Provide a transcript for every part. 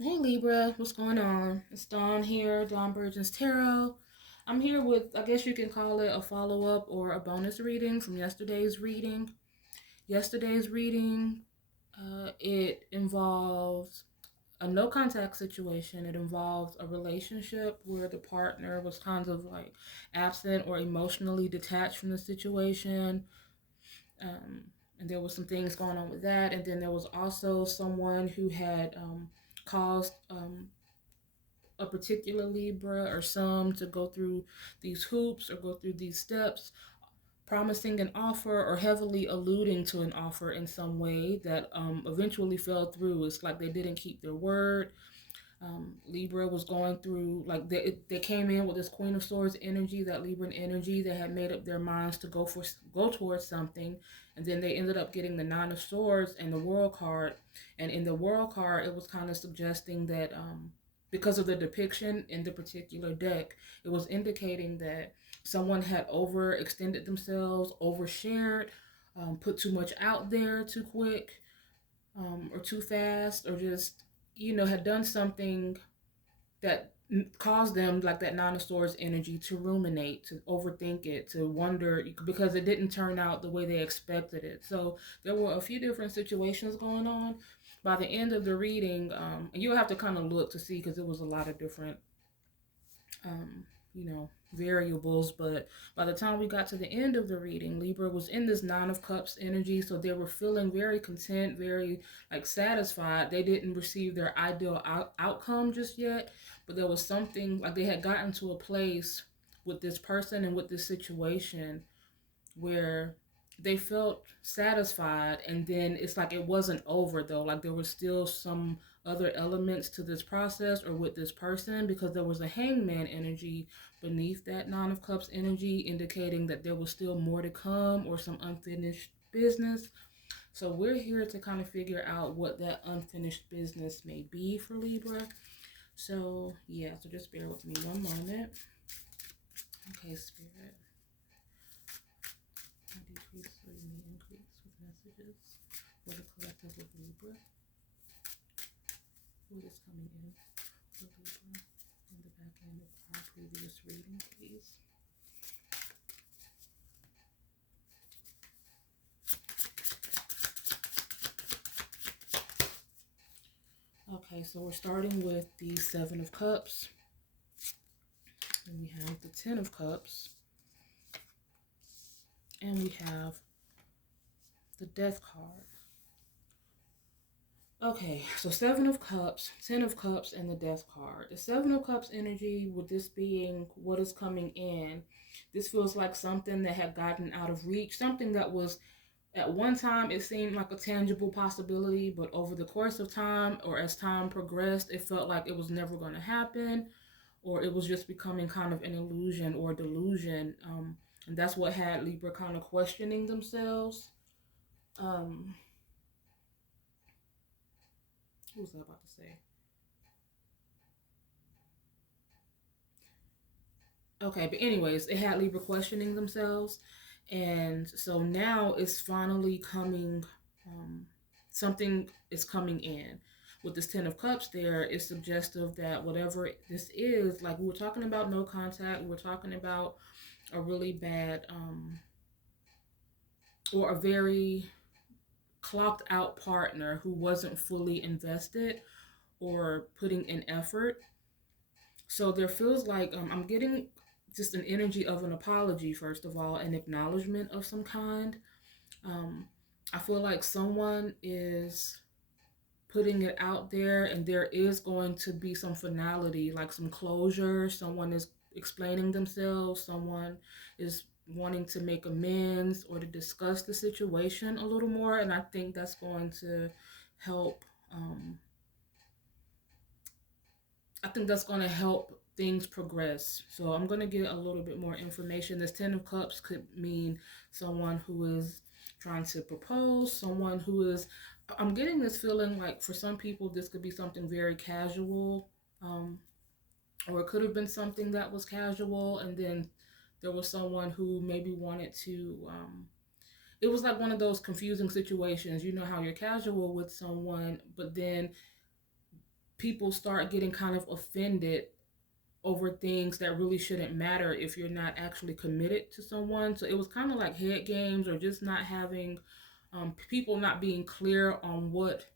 Hey Libra, what's going on? It's Dawn here, Dawn Burgess Tarot. I'm here with, I guess you can call it a follow up or a bonus reading from yesterday's reading. Yesterday's reading, it involves a no contact situation. It involves a relationship where the partner was kind of like absent or emotionally detached from the situation. Um, and there was some things going on with that. And then there was also someone who had caused a particular Libra or some to go through these hoops or go through these steps, promising an offer or heavily alluding to an offer in some way that eventually fell through. It's like they didn't keep their word. Libra was going through, like, they came in with this Queen of Swords energy, that Libran energy. They had made up their minds to go towards something, and then they ended up getting the Nine of Swords and the World card. And in the World card, it was kind of suggesting that because of the depiction in the particular deck, it was indicating that someone had overextended themselves, overshared, put too much out there too quick, or too fast, or just, had done something that caused them, like that Nine of Swords energy, to ruminate, to overthink it, to wonder because it didn't turn out the way they expected it. So there were a few different situations going on. By the end of the reading, and you'll have to kind of look to see because it was a lot of different um, variables. But by the time we got to the end of the reading, Libra was in this Nine of Cups energy, so they were feeling very content, very like satisfied. They didn't receive their ideal outcome just yet, but there was something like they had gotten to a place with this person and with this situation where they felt satisfied, and then it's like it wasn't over though, like there was still some other elements to this process or with this person, because there was a Hangman energy beneath that Nine of Cups energy, indicating that there was still more to come or some unfinished business. So we're here to kind of figure out what that unfinished business may be for Libra. So yeah, so just bear with me one moment. Okay, Spirit, I decrease so you may increase with messages for the collective of Libra. What is coming in for Libra on the back end of our previous reading, please? Okay, so we're starting with the Seven of Cups. And we have the Ten of Cups. And we have the Death card. Okay, so Seven of Cups, Ten of Cups, and the Death card. The Seven of Cups energy, with this being what is coming in, this feels like something that had gotten out of reach, something that was at one time it seemed like a tangible possibility, but over the course of time or as time progressed, it felt like it was never going to happen, or it was just becoming kind of an illusion or delusion. And that's what had Libra kind of questioning themselves. Um, what was I about to say? Okay, but anyways, it had Libra questioning themselves, and so now it's finally coming. Um, Something is coming in. With this Ten of Cups, there is suggestive that whatever this is, like we were talking about, no contact. We were talking about a really bad, or a very clocked out partner who wasn't fully invested or putting in effort. So there feels like I'm getting just an energy of an apology, first of all, an acknowledgement of some kind. Um, I feel like someone is putting it out there, and there is going to be some finality, like some closure. Someone is explaining themselves, someone is wanting to make amends or to discuss the situation a little more, and I think that's going to help. I think that's going to help things progress. So I'm going to get a little bit more information. This Ten of Cups could mean someone who is trying to propose, someone who is, I'm getting this feeling like for some people, this could be something very casual, um, or it could have been something that was casual, and then there was someone who maybe wanted to, it was like one of those confusing situations. You know how you're casual with someone, but then people start getting kind of offended over things that really shouldn't matter if you're not actually committed to someone. So it was kind of like head games, or just not having people not being clear on what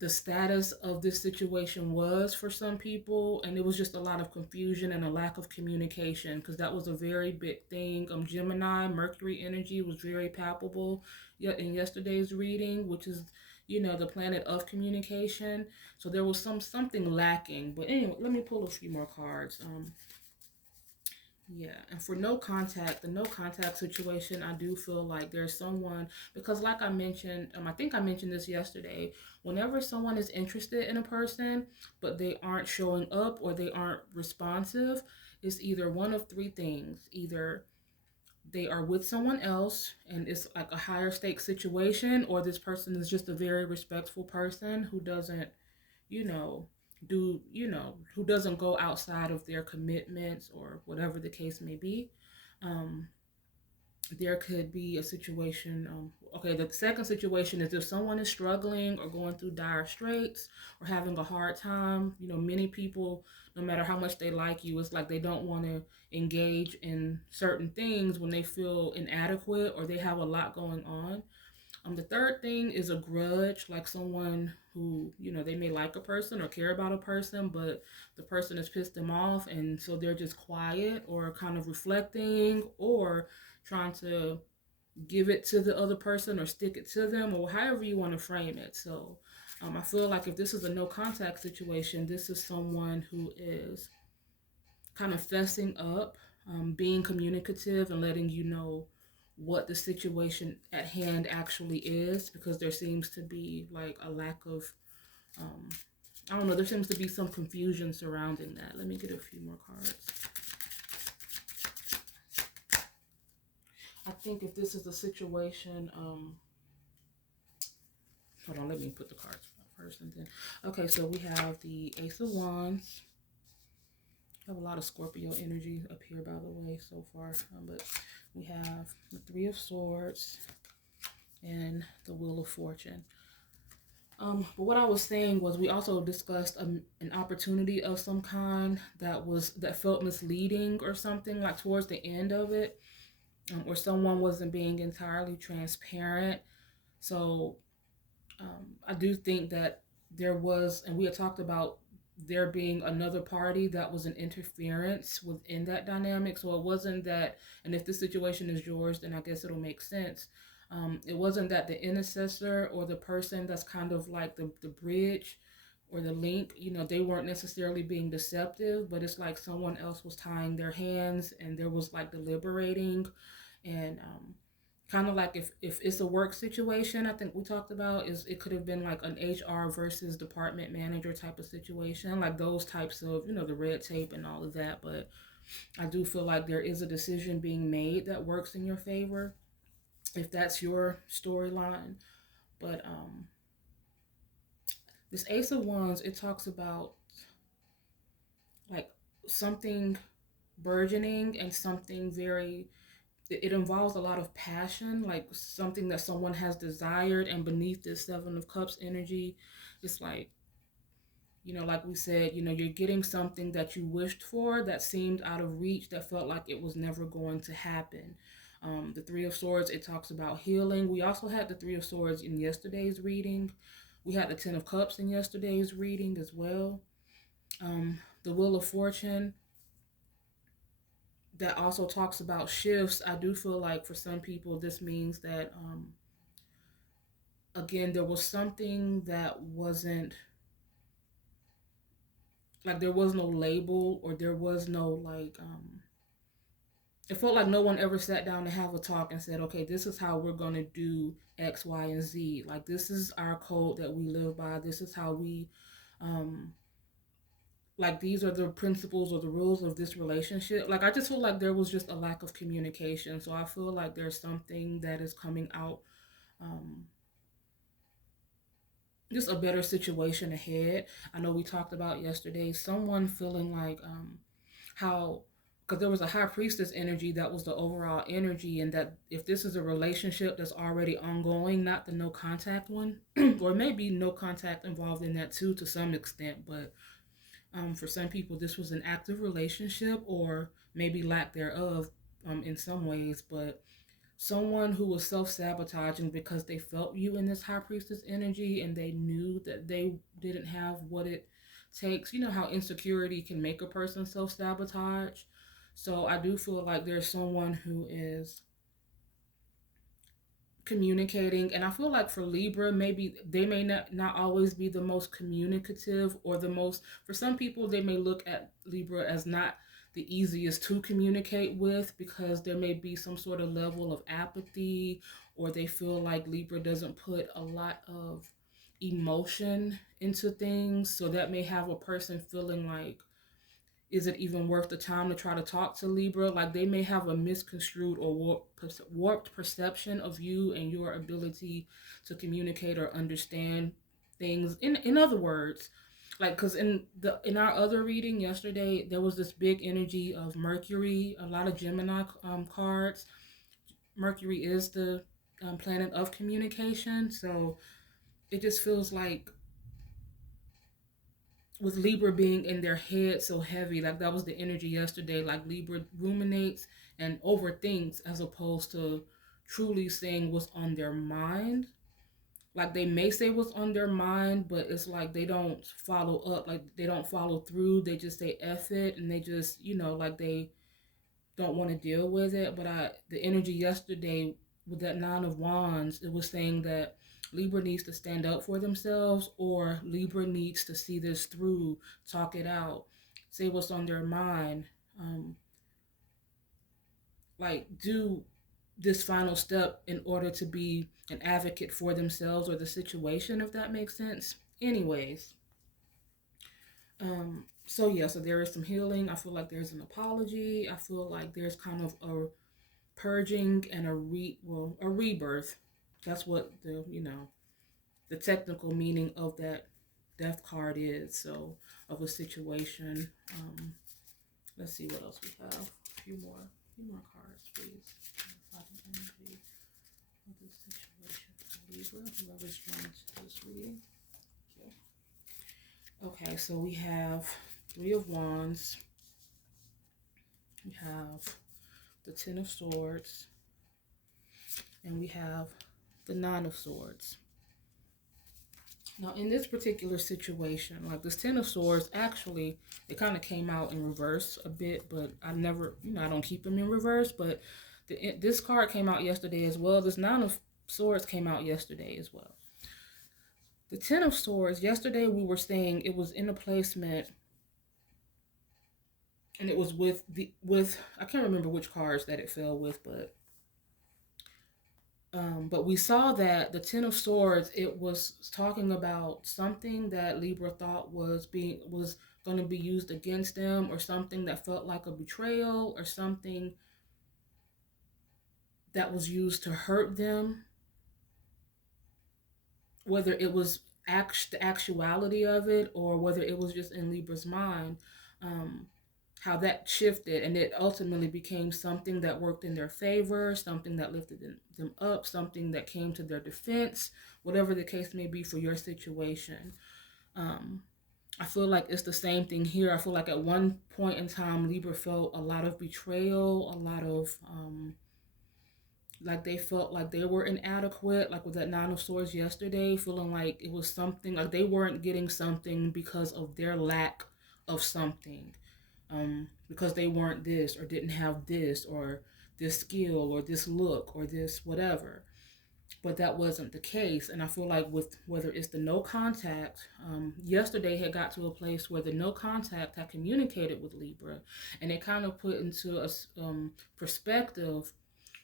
the status of this situation was for some people, and it was just a lot of confusion and a lack of communication, because that was a very big thing. Gemini Mercury energy was very palpable in yesterday's reading, which is, the planet of communication. So there was something lacking. But anyway, let me pull a few more cards. Yeah, and for no contact, the no contact situation, I do feel like there's someone, because like I mentioned, I think I mentioned this yesterday, whenever someone is interested in a person, but they aren't showing up or they aren't responsive, it's either one of three things. Either they are with someone else and it's like a higher stake situation, or this person is just a very respectful person who doesn't, you know, who doesn't go outside of their commitments or whatever the case may be. Um, there could be a situation. Okay, the second situation is if someone is struggling or going through dire straits or having a hard time. Many people, no matter how much they like you, it's like they don't want to engage in certain things when they feel inadequate or they have a lot going on. The third thing is a grudge, like someone who, they may like a person or care about a person, but the person has pissed them off, and so they're just quiet or kind of reflecting or trying to give it to the other person or stick it to them, or however you want to frame it. So I feel like if this is a no contact situation, this is someone who is kind of fessing up, being communicative, and letting you know what the situation at hand actually is, because there seems to be like a lack of, um, I don't know, there seems to be some confusion surrounding that. Let me get a few more cards. I think if this is a situation, hold on, let me put the cards first and then. Okay, so we have the Ace of Wands. I have a lot of Scorpio energy up here, by the way, so far. But we have the Three of Swords and the Wheel of Fortune. But what I was saying was, we also discussed an opportunity of some kind that felt misleading or something, like towards the end of it, or someone wasn't being entirely transparent. So I do think that there was, and we had talked about there being another party that was an interference within that dynamic. So it wasn't that, and if this situation is yours, then I guess it'll make sense. It wasn't that the intercessor or the person that's kind of like the bridge or the link, they weren't necessarily being deceptive, but it's like someone else was tying their hands and there was like deliberating. And kind of like if it's a work situation, I think we talked about, is it could have been like an HR versus department manager type of situation, like those types of, the red tape and all of that. But I do feel like there is a decision being made that works in your favor, if that's your storyline. But this Ace of Wands, it talks about like something burgeoning and something very, it involves a lot of passion, like something that someone has desired. And beneath this Seven of Cups energy, it's like, like we said, you're getting something that you wished for that seemed out of reach, that felt like it was never going to happen. The Three of Swords, it talks about healing. We also had the Three of Swords in yesterday's reading. We had the Ten of Cups in yesterday's reading as well. The Wheel of Fortune, that also talks about shifts. I do feel like for some people, this means that, again, there was something that wasn't, like there was no label, or there was no like, it felt like no one ever sat down to have a talk and said, okay, this is how we're going to do X, Y, and Z. Like, this is our code that we live by. This is how we, like, these are the principles or the rules of this relationship. Like, I just feel like there was just a lack of communication. So I feel like there's something that is coming out, just a better situation ahead. I know we talked about yesterday someone feeling like, how because there was a high priestess energy that was the overall energy, and that if this is a relationship that's already ongoing, not the no contact one, or maybe no contact involved in that too to some extent, but for some people this was an active relationship or maybe lack thereof in some ways, but someone who was self-sabotaging because they felt you in this high priestess energy and they knew that they didn't have what it takes. You know how insecurity can make a person self-sabotage. So I do feel like there's someone who is communicating, and I feel like for Libra, maybe they may not always be the most communicative, or the most, for some people they may look at Libra as not the easiest to communicate with because there may be some sort of level of apathy, or they feel like Libra doesn't put a lot of emotion into things, so that may have a person feeling like, is it even worth the time to try to talk to Libra? Like they may have a misconstrued or warped perception of you and your ability to communicate or understand things. In other words, like because in our other reading yesterday, there was this big energy of Mercury, a lot of Gemini cards. Mercury is the planet of communication, so it just feels like with Libra being in their head so heavy, like that was the energy yesterday. Like Libra ruminates and overthinks as opposed to truly saying what's on their mind. Like they may say what's on their mind, but it's like they don't follow up, like they don't follow through. They just say F it, and they just, like they don't want to deal with it. But the energy yesterday with that Nine of Wands, it was saying that Libra needs to stand up for themselves, or Libra needs to see this through, talk it out, say what's on their mind, um, like do this final step in order to be an advocate for themselves or the situation, if that makes sense. Anyways, so yeah, so there is some healing. I feel like there's an apology. I feel like there's kind of a purging and a rebirth. That's what the technical meaning of that death card is. So of a situation. Let's see what else we have. A few more cards, please. Energy of this situation for Libra. Whoever's drawn to this reading. Okay, so we have Three of Wands. We have the Ten of Swords, and we have the Nine of Swords. Now, in this particular situation, like this Ten of Swords, actually, it kind of came out in reverse a bit, but I never, I don't keep them in reverse, but this card came out yesterday as well. This Nine of Swords came out yesterday as well. The Ten of Swords, yesterday we were saying it was in a placement, and it was with I can't remember which cards that it fell with, but we saw that the Ten of Swords, it was talking about something that Libra thought was going to be used against them, or something that felt like a betrayal, or something that was used to hurt them, whether it was the actuality of it or whether it was just in Libra's mind. How that shifted, and it ultimately became something that worked in their favor, something that lifted them up, something that came to their defense, whatever the case may be for your situation. I feel like it's the same thing here. I feel like at one point in time, Libra felt a lot of betrayal, a lot of like they felt like they were inadequate, like with that Nine of Swords yesterday, feeling like it was something, like they weren't getting something because of their lack of something. Because they weren't this, or didn't have this, or this skill, or this look, or this whatever. But that wasn't the case. And I feel like with whether it's the no contact, yesterday had got to a place where the no contact had communicated with Libra, and it kind of put into a perspective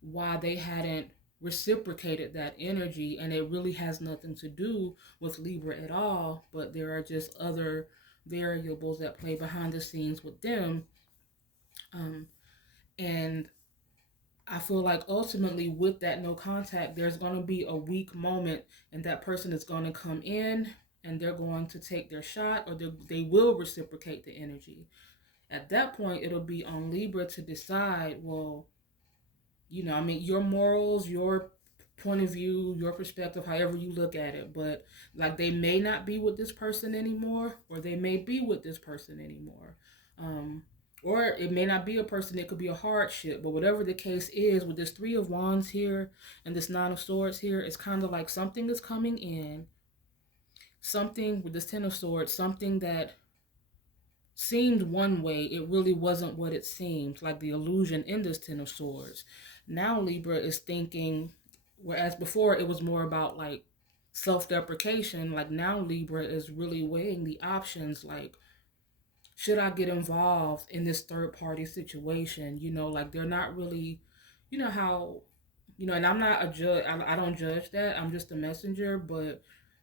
why they hadn't reciprocated that energy. And it really has nothing to do with Libra at all, but there are just other variables that play behind the scenes with them. And I feel like ultimately with that no contact, there's going to be a weak moment, and that person is going to come in and they're going to take their shot, or they will reciprocate the energy. At that point, it'll be on Libra to decide, well, I mean, your morals, your point of view, your perspective, however you look at it. But like, they may not be with this person anymore, or they may be with this person anymore. Um, or it may not be a person, it could be a hardship. But whatever the case is, with this Three of Wands here and this Nine of Swords here, it's kind of like something is coming in. Something with this Ten of Swords, something that seemed one way, it really wasn't what it seemed, like the illusion in this Ten of Swords. Now Libra is thinking, whereas before it was more about like self-deprecation, like now Libra is really weighing the options, like, should I get involved in this third party situation? Like, they're not really, how, and I'm not a judge, I don't judge that, I'm just a messenger, but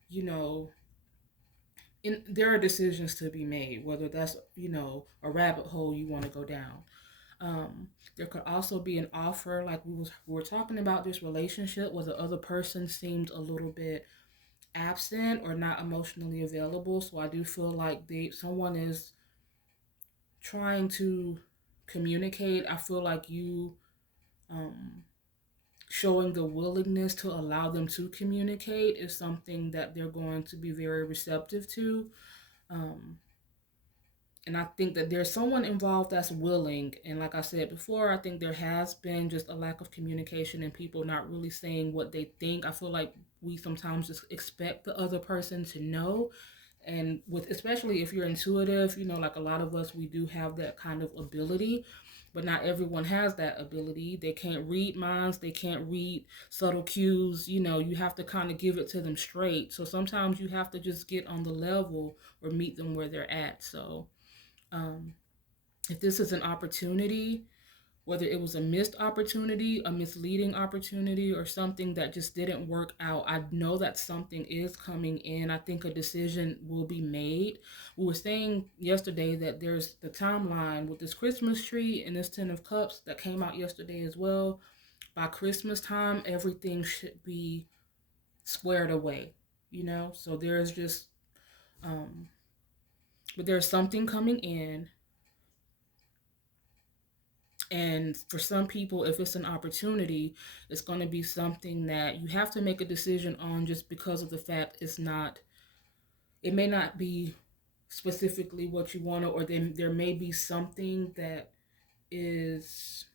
you know there are decisions to be made, whether that's a rabbit hole you want to go down. There could also be an offer, like we were talking about this relationship where the other person seemed a little bit absent or not emotionally available. So I do feel like someone is trying to communicate. I feel like you um, showing the willingness to allow them to communicate is something that they're going to be very receptive to. Um, and I think that there's someone involved that's willing. And like I said before, I think there has been just a lack of communication and people not really saying what they think. I feel like we sometimes just expect the other person to know. And with, especially if you're intuitive, like a lot of us, we do have that kind of ability, but not everyone has that ability. They can't read minds, they can't read subtle cues. You have to kind of give it to them straight. So sometimes you have to just get on the level or meet them where they're at. So um, if this is an opportunity, whether it was a missed opportunity, a misleading opportunity, or something that just didn't work out, I know that something is coming in. I think a decision will be made. We were saying yesterday that there's the timeline with this Christmas tree and this Ten of Cups that came out yesterday as well. By Christmas time, everything should be squared away, So there's just, um, but there's something coming in. And for some people, if it's an opportunity, it's going to be something that you have to make a decision on just because of the fact it may not be specifically what you want, or then there may be something that is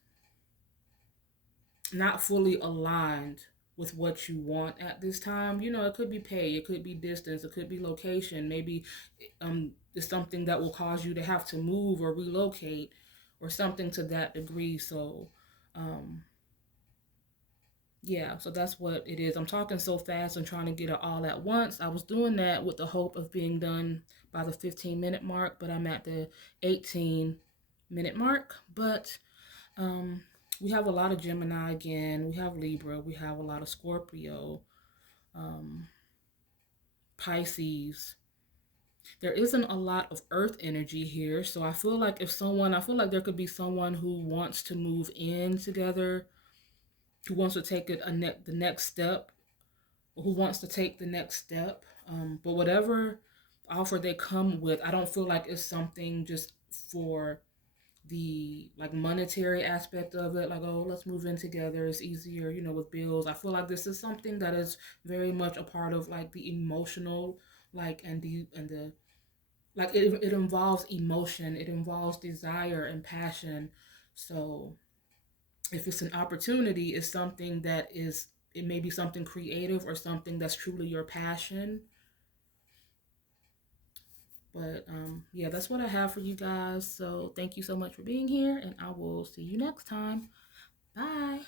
not fully aligned with what you want at this time. It could be pay, it could be distance, it could be location. Maybe it's something that will cause you to have to move or relocate or something to that degree. So, um, yeah, so that's what it is. I'm talking so fast and trying to get it all at once. I was doing that with the hope of being done by the 15-minute mark, but I'm at the 18-minute mark. But um, we have a lot of Gemini again. We have Libra. We have a lot of Scorpio, um, Pisces. There isn't a lot of Earth energy here. So I feel like there could be someone who wants to move in together, who wants to take the next step, who wants to take the next step. But whatever offer they come with, I don't feel like it's something just for the like monetary aspect of it, like, oh, let's move in together, it's easier, with bills. I feel like this is something that is very much a part of like the emotional, like, and the like, it involves emotion, it involves desire and passion. So if it's an opportunity, it's something that is, it may be something creative or something that's truly your passion. But yeah, that's what I have for you guys. So thank you so much for being here, and I will see you next time. Bye.